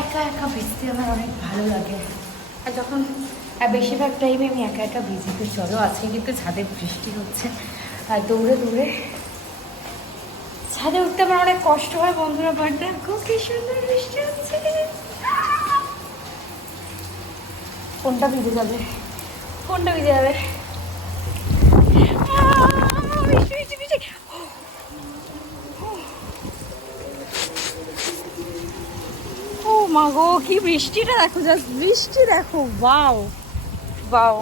একা একা ভিজতে আমার অনেক ভালো লাগে। আর যখন বেশিরভাগ টাইমে আমি একা একা ভিজি তো চলো, আজকে কিন্তু ছাদে বৃষ্টি হচ্ছে। আর দৌড়ে দৌড়ে ছাদে উঠতে আমার অনেক কষ্ট হয় বন্ধুরা বাট দেখো কি সুন্দর বৃষ্টি হচ্ছে। কোনটা ভিজে যাবে? কোনটা ভিজে যাবে আহ, বৃষ্টি, বৃষ্টি, বৃষ্টি। ও মা গো, কি বৃষ্টিটা দেখো জাস্ট বৃষ্টি দেখো বাও বাও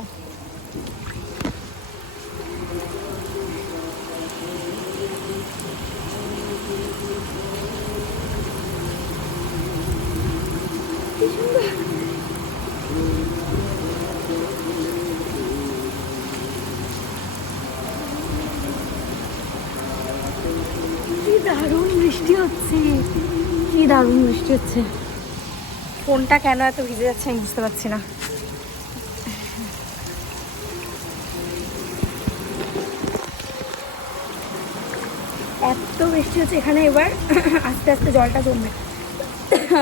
কি দারুণ বৃষ্টি হচ্ছে। কি দারুণ বৃষ্টি হচ্ছে। ফোনটা কেন এত ভিজে যাচ্ছে আমি বুঝতে পারছি না। এত বৃষ্টি হচ্ছে এখানে এবার। আস্তে আস্তে জলটা জমবে।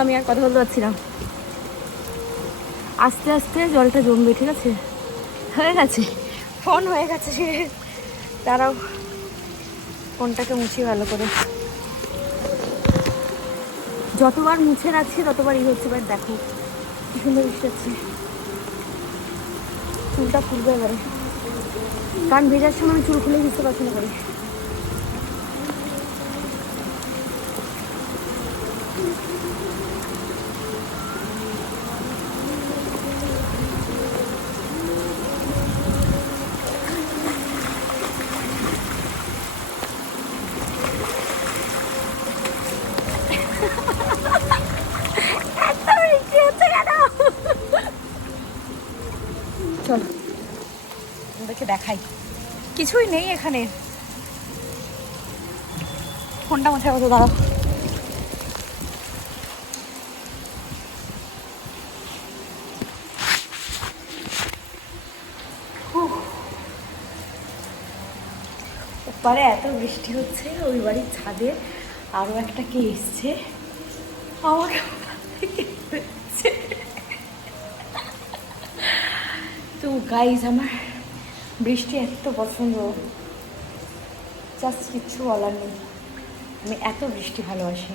আমি আর কথা বলতে পারছি না। আস্তে আস্তে জলটা জমবে, ঠিক আছে? হয়ে গেছে। ফোন হয়ে গেছে। তারাও ফোনটাকে মুছি ভালো করে। যতবার মুছে রাখছি ততবার ই হচ্ছে এবার দেখো কি সুন্দর বৃষ্টি হচ্ছে। চুলটা খুলবে এবারে। কারণ ভেজার সময় আমি চুল খুলে দিতে পছন্দ করি চলো ওদেরকে দেখাই। কিছুই নেই এখানে। ফোনটা মাথায় এত বৃষ্টি হচ্ছে, ওই বাড়ির ছাদে আরও একটা কে এসছে। আমাকে তো গাইজ আমার বৃষ্টি এত পছন্দ। জাস্ট কিচ্ছু বলার নেই। আমি এত বৃষ্টি ভালোবাসি।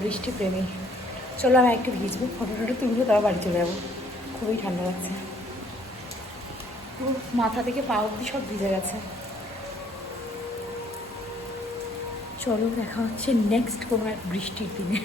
বৃষ্টি প্রেমী। চলো আমি একটু ভিজবো ফটো টটো তুলবো, তারপর বাড়ি চলে যাব। খুবই ঠান্ডা লাগছে। পুরো মাথা থেকে পা অব্দি সব ভিজে গেছে। চলো, দেখা হচ্ছে নেক্সট কোনো এক বৃষ্টির দিনে।